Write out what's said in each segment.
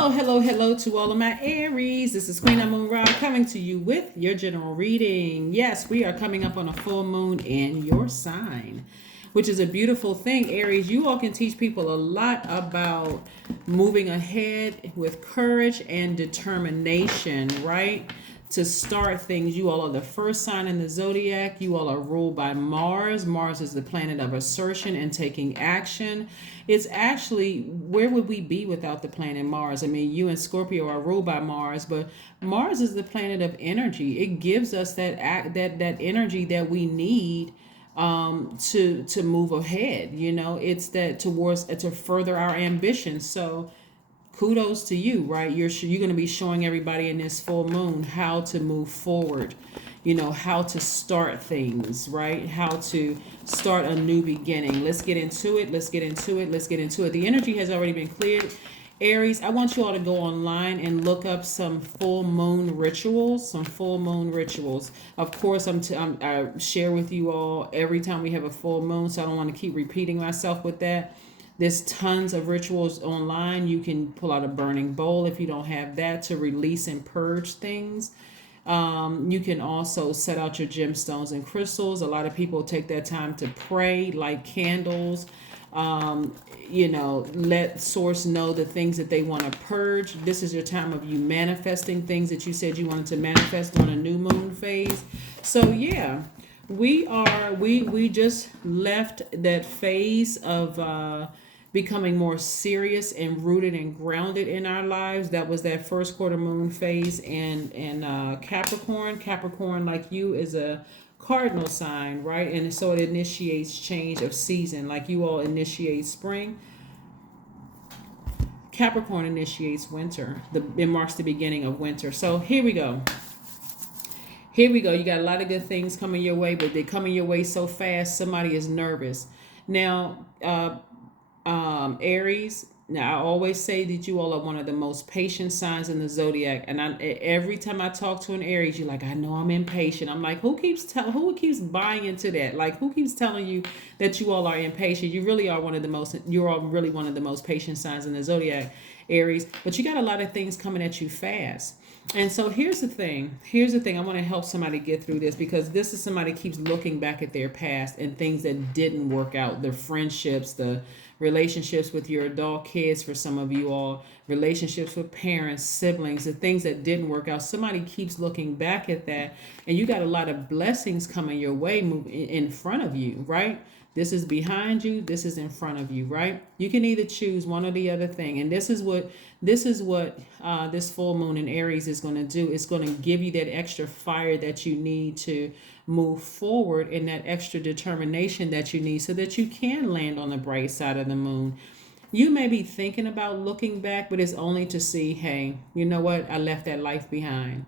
Hello to all of my Aries. This is Queen Amun Ra coming to you with your general reading. Yes, we are coming up on a full moon in your sign, which is a beautiful thing, Aries. You all can teach people a lot about moving ahead with courage and determination, right? To start things. You all are the first sign in the zodiac. You all are ruled by Mars. Mars is the planet of assertion and taking action. It's actually, where would we be without the planet Mars? I mean, you and Scorpio are ruled by Mars, but Mars is the planet of energy. It gives us that energy that we need to move ahead. It's that towards to further our ambitions. So kudos to you, right? You're going to be showing everybody in this full moon how to move forward, how to start things, right? How to start a new beginning. Let's get into it. The energy has already been cleared. Aries, I want you all to go online and look up some full moon rituals. Of course, I share with you all every time we have a full moon, so I don't want to keep repeating myself with that. There's tons of rituals online. You can pull out a burning bowl if you don't have that to release and purge things. You can also set out your gemstones and crystals. A lot of people take that time to pray, light candles, let source know the things that they want to purge. This is your time of you manifesting things that you said you wanted to manifest on a new moon phase. So yeah, we just left that phase of becoming more serious and rooted and grounded in our lives. That was that first quarter moon phase in Capricorn. Capricorn, like you, is a cardinal sign, right? And so it initiates change of season. Like you all initiate spring, Capricorn initiates winter. It marks the beginning of winter. So here we go. You got a lot of good things coming your way, but they're coming your way so fast, somebody is nervous. Now, Aries, now I always say that you all are one of the most patient signs in the zodiac, and every time I talk to an Aries, you're like, I know I'm impatient. I'm like, who keeps buying into that? Like, who keeps telling you that you all are impatient? You're all really one of the most patient signs in the zodiac, Aries, but you got a lot of things coming at you fast. And so here's the thing. I want to help somebody get through this, because this is somebody keeps looking back at their past and things that didn't work out, the friendships, the relationships with your adult kids, for some of you all, relationships with parents, siblings, the things that didn't work out. Somebody keeps looking back at that, and you got a lot of blessings coming your way, move in front of you, right? This is behind you, this is in front of you, right? You can either choose one or the other thing. And this is what this full moon in Aries is going to do. It's going to give you that extra fire that you need to move forward, and that extra determination that you need, so that you can land on the bright side of the moon. You may be thinking about looking back, but it's only to see, hey, you know what? I left that life behind.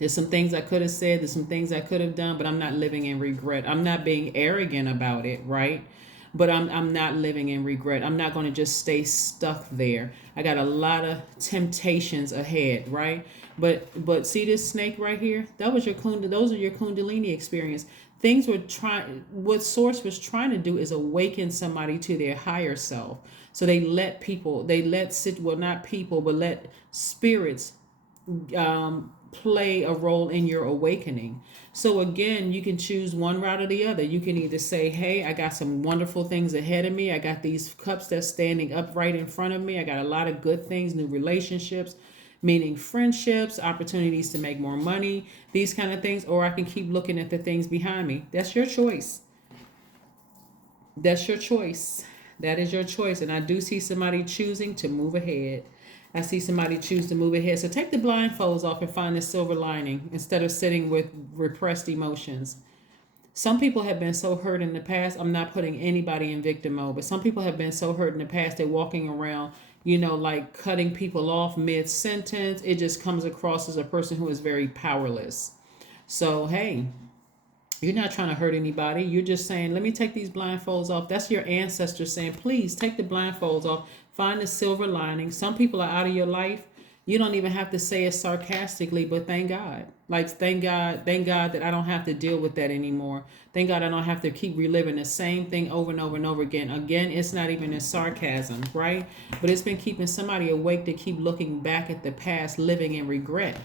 There's some things I could have said, there's some things I could have done, but I'm not living in regret. I'm not being arrogant about it, right? But I'm not living in regret. I'm not going to just stay stuck there. I got a lot of temptations ahead, right? But see this snake right here? Those are your Kundalini experience. What Source was trying to do is awaken somebody to their higher self. So let spirits play a role in your awakening. So again, you can choose one route or the other. You can either say, hey, I got some wonderful things ahead of me. I got these cups that's standing upright in front of me. I got a lot of good things, new relationships, meaning friendships, opportunities to make more money, these kind of things. Or I can keep looking at the things behind me. That's your choice. That is your choice. And I do see somebody choosing to move ahead. I see somebody choose to move ahead. So take the blindfolds off and find the silver lining instead of sitting with repressed emotions. Some people have been so hurt in the past. I'm not putting anybody in victim mode, but some people have been so hurt in the past, they're walking around, like cutting people off mid-sentence. It just comes across as a person who is very powerless. So, hey, you're not trying to hurt anybody. You're just saying, let me take these blindfolds off. That's your ancestors saying, please take the blindfolds off. Find the silver lining. Some people are out of your life You don't even have to say it sarcastically, but thank God. Like, thank God that I don't have to deal with that anymore. Thank God I don't have to keep reliving the same thing over and over and over again. Again, it's not even in sarcasm, right? But it's been keeping somebody awake to keep looking back at the past, living in regret.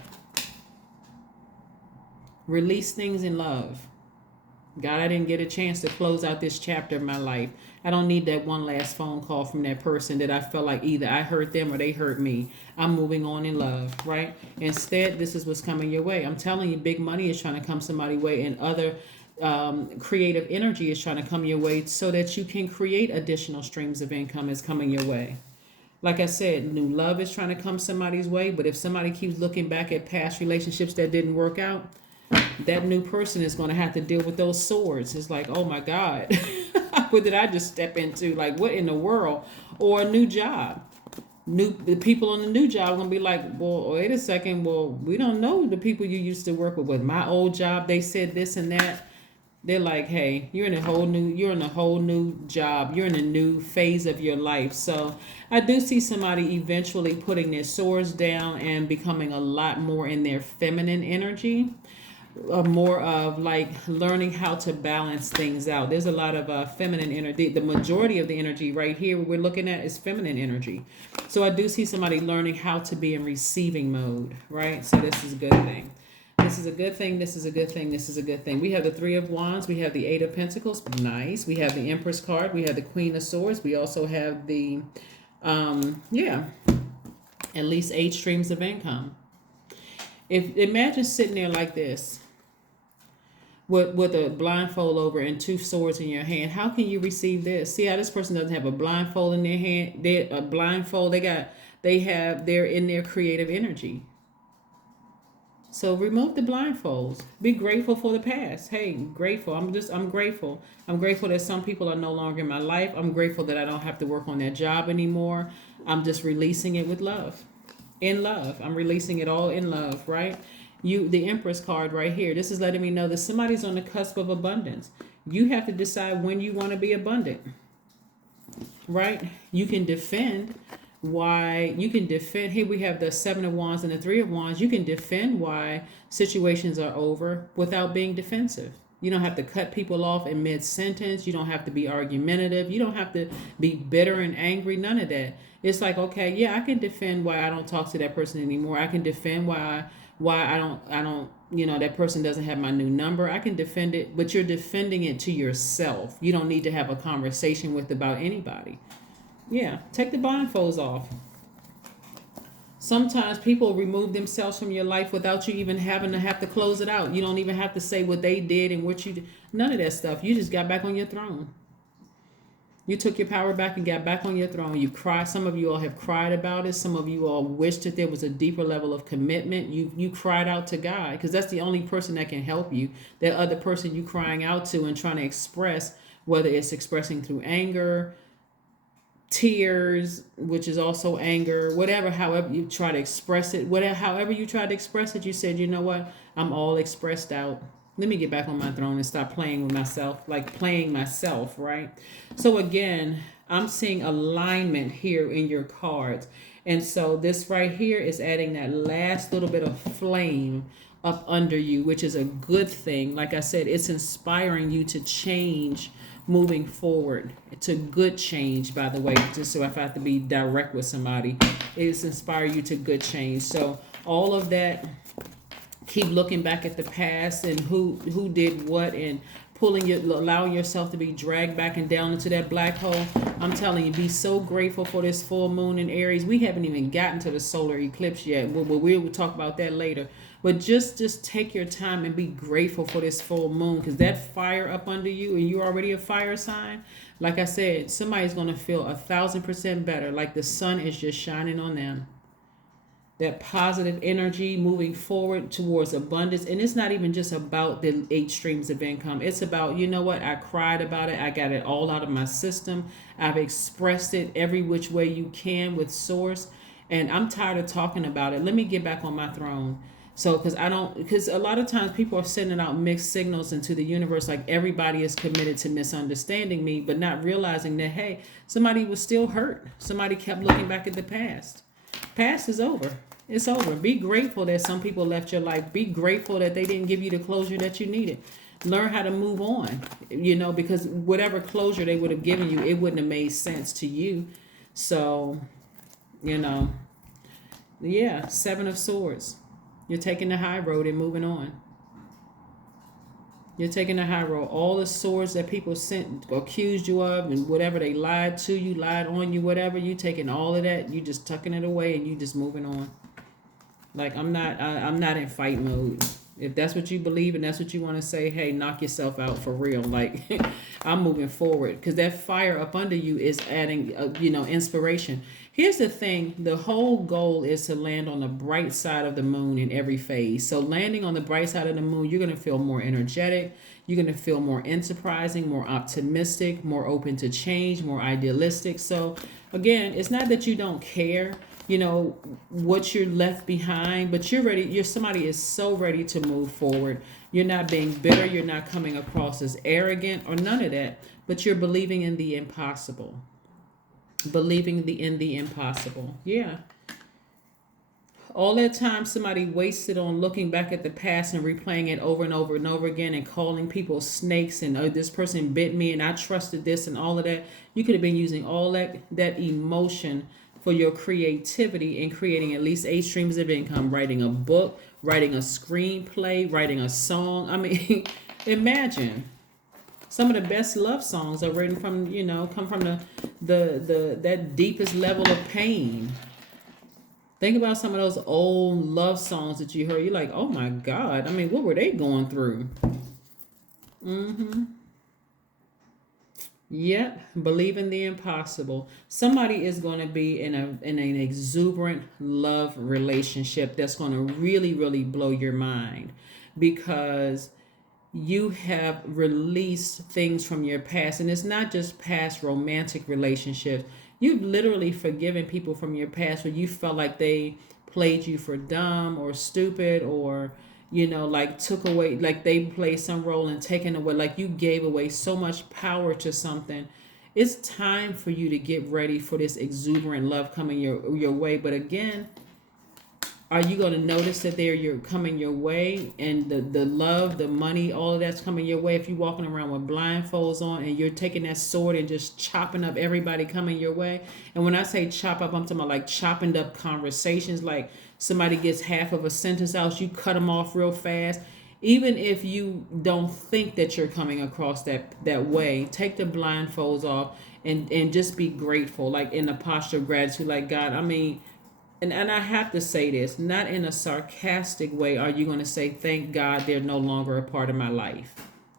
Release things in love. God, I didn't get a chance to close out this chapter of my life. I don't need that one last phone call from that person that I felt like either I hurt them or they hurt me. I'm moving on in love, right? Instead, this is what's coming your way. I'm telling you, big money is trying to come somebody's way, and other creative energy is trying to come your way so that you can create additional streams of income is coming your way. Like I said, new love is trying to come somebody's way, but if somebody keeps looking back at past relationships that didn't work out, that new person is going to have to deal with those swords. It's like, oh my God, what did I just step into? Like, what in the world? Or a new job. The people on the new job are going to be like, well, wait a second. Well, we don't know the people you used to work with my old job. They said this and that. They're like, hey, you're in a whole new job. You're in a new phase of your life. So I do see somebody eventually putting their swords down and becoming a lot more in their feminine energy. More of like learning how to balance things out. There's a lot of feminine energy. The majority of the energy right here what we're looking at is feminine energy. So I do see somebody learning how to be in receiving mode, right? So this is a good thing. This is a good thing. This is a good thing. This is a good thing. We have the Three of Wands. We have the Eight of Pentacles. Nice. We have the Empress card. We have the Queen of Swords. We also have the, at least 8 streams of income. If imagine sitting there like this with a blindfold over and 2 swords in your hand, how can you receive this? See how this person doesn't have a blindfold in their hand. They're a blindfold. They're in their creative energy. So remove the blindfolds. Be grateful for the past. Hey, grateful. I'm grateful. I'm grateful that some people are no longer in my life. I'm grateful that I don't have to work on that job anymore. I'm just releasing it with love. In love. I'm releasing it all in love, right? The Empress card right here. This is letting me know that somebody's on the cusp of abundance. You have to decide when you want to be abundant, right? You can defend here we have the 7 of Wands and the 3 of Wands. You can defend why situations are over without being defensive. You don't have to cut people off in mid-sentence. You don't have to be argumentative. You don't have to be bitter and angry. None of that. It's like, okay, yeah, I can defend why I don't talk to that person anymore. I can defend why I don't, that person doesn't have my new number. I can defend it, but you're defending it to yourself. You don't need to have a conversation with about anybody. Yeah, take the blindfolds off. Sometimes people remove themselves from your life without you even having to have to close it out. You don't even have to say what they did and what you did. None of that stuff. You just got back on your throne. You took your power back and got back on your throne. You cried. Some of you all have cried about it. Some of you all wish that there was a deeper level of commitment. You cried out to God because that's the only person that can help you. That other person you crying out to and trying to express, whether it's expressing through anger, tears, which is also anger, whatever, however you try to express it, however you try to express it, you said, you know what, I'm all expressed out. Let me get back on my throne and stop playing with myself, like playing myself, right? So again, I'm seeing alignment here in your cards. And so this right here is adding that last little bit of flame up under you, which is a good thing. Like I said, it's inspiring you to change moving forward to good change, by the way, just so if I have to be direct with somebody, it's inspire you to good change. So all of that, keep looking back at the past and who did what and allowing yourself to be dragged back and down into that black hole. I'm telling you, be so grateful for this full moon in Aries. We haven't even gotten to the solar eclipse yet. We'll talk about that later. But just take your time and be grateful for this full moon, because that fire up under you, and you're already a fire sign. Like I said, somebody's going to feel 1,000% better, like the sun is just shining on them. That positive energy moving forward towards abundance. And it's not even just about the 8 streams of income. It's about, you know what, I cried about it. I got it all out of my system. I've expressed it every which way you can with source. And I'm tired of talking about it. Let me get back on my throne. So, because a lot of times people are sending out mixed signals into the universe, like everybody is committed to misunderstanding me, but not realizing that, hey, somebody was still hurt. Somebody kept looking back at the past. Past is over. It's over. Be grateful that some people left your life. Be grateful that they didn't give you the closure that you needed. Learn how to move on, because whatever closure they would have given you, it wouldn't have made sense to you. So, you know, yeah, Seven of Swords. You're taking the high road and moving on. You're taking the high road. All the swords that people sent, accused you of, and whatever they lied to you, lied on you, whatever, you taking all of that, you just tucking it away, and you just moving on. Like, I'm not in fight mode. If that's what you believe and that's what you want to say, hey, knock yourself out for real. Like, I'm moving forward because that fire up under you is adding, inspiration. Here's the thing. The whole goal is to land on the bright side of the moon in every phase. So landing on the bright side of the moon, you're going to feel more energetic. You're going to feel more enterprising, more optimistic, more open to change, more idealistic. So again, it's not that you don't care, what you're left behind, but you're ready. Somebody is so ready to move forward. You're not being bitter. You're not coming across as arrogant or none of that, but you're believing in the impossible. Believing in the impossible. Yeah. All that time somebody wasted on looking back at the past and replaying it over and over and over again and calling people snakes and this person bit me and I trusted this and all of that. You could have been using all that emotion for your creativity and creating at least 8 streams of income, writing a book, writing a screenplay, writing a song. I mean, imagine. Some of the best love songs are written from, come from the that deepest level of pain. Think about some of those old love songs that you heard. You're like, oh my God. I mean, what were they going through? Mm-hmm. Yep, believe in the impossible. Somebody is going to be in an exuberant love relationship that's going to really, really blow your mind because you have released things from your past. And it's not just past romantic relationships. You've literally forgiven people from your past where you felt like they played you for dumb or stupid or like took away, like they played some role in taking away, like you gave away so much power to something. It's time for you to get ready for this exuberant love coming your way. But again, are you going to notice that you're coming your way and the love, the money, all of that's coming your way if you're walking around with blindfolds on and you're taking that sword and just chopping up everybody coming your way? And when I say chop up, I'm talking about like chopping up conversations, like somebody gets half of a sentence out, you cut them off real fast. Even if you don't think that you're coming across that way, take the blindfolds off and just be grateful, like in a posture of gratitude, like God, I mean, and I have to say this, not in a sarcastic way are you going to say, thank God they're no longer a part of my life,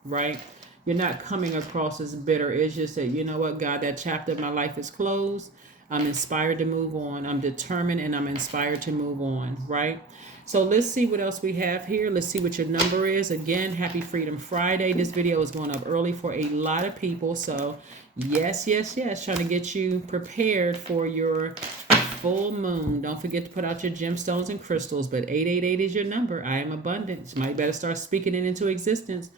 right? You're not coming across as bitter. It's just that, you know what, God, that chapter of my life is closed. I'm inspired to move on. I'm determined and I'm inspired to move on, right? So let's see what else we have here. Let's see what your number is. Again, happy Freedom Friday. This video is going up early for a lot of people. So yes, trying to get you prepared for your full moon. Don't forget to put out your gemstones and crystals, but 888 is your number. I am abundant. You might better start speaking it into existence.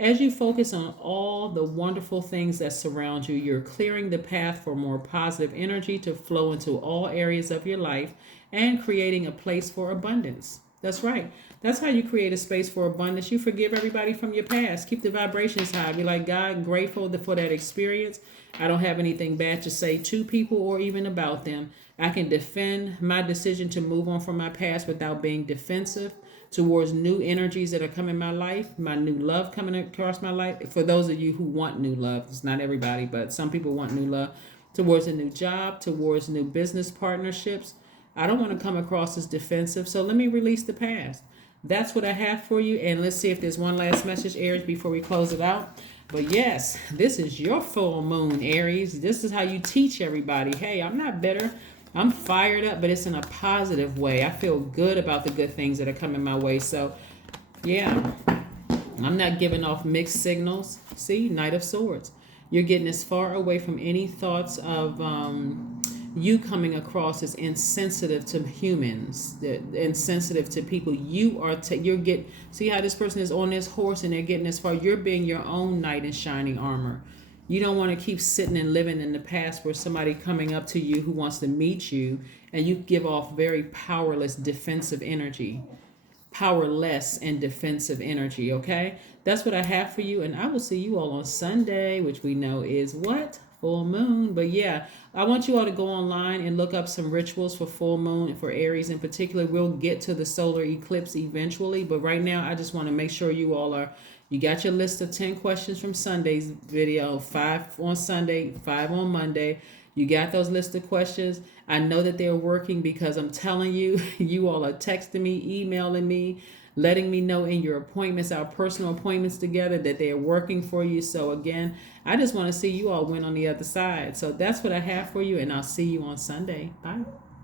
As you focus on all the wonderful things that surround you, you're clearing the path for more positive energy to flow into all areas of your life and creating a place for abundance. That's right. That's how you create a space for abundance. You forgive everybody from your past. Keep the vibrations high. Be like, God, I'm grateful for that experience. I don't have anything bad to say to people or even about them. I can defend my decision to move on from my past without being defensive towards new energies that are coming in my life, my new love coming across my life. For those of you who want new love, it's not everybody, but some people want new love, towards a new job, towards new business partnerships. I don't want to come across as defensive, so let me release the past. That's what I have for you, and let's see if there's one last message, Aries, before we close it out. But yes, this is your full moon, Aries. This is how you teach everybody, hey, I'm not bitter. I'm fired up, but it's in a positive way. I feel good about the good things that are coming my way. So, yeah, I'm not giving off mixed signals. See, Knight of Swords. You're getting as far away from any thoughts of you coming across as insensitive to humans, insensitive to people. You are, see how this person is on this horse and they're getting as far. You're being your own knight in shining armor. You don't want to keep sitting and living in the past where somebody coming up to you who wants to meet you and you give off very powerless defensive energy. Powerless and defensive energy, okay? That's what I have for you, and I will see you all on Sunday, which we know is what? Full moon. But yeah, I want you all to go online and look up some rituals for full moon and for Aries in particular. We'll get to the solar eclipse eventually, but right now I just want to make sure you all are, you got your list of 10 questions from Sunday's video, 5 on Sunday, 5 on Monday. You got those list of questions. I know that they're working because I'm telling you, you all are texting me, emailing me, letting me know in your appointments, our personal appointments together, that they're working for you. So again, I just want to see you all win on the other side. So that's what I have for you, and I'll see you on Sunday. Bye.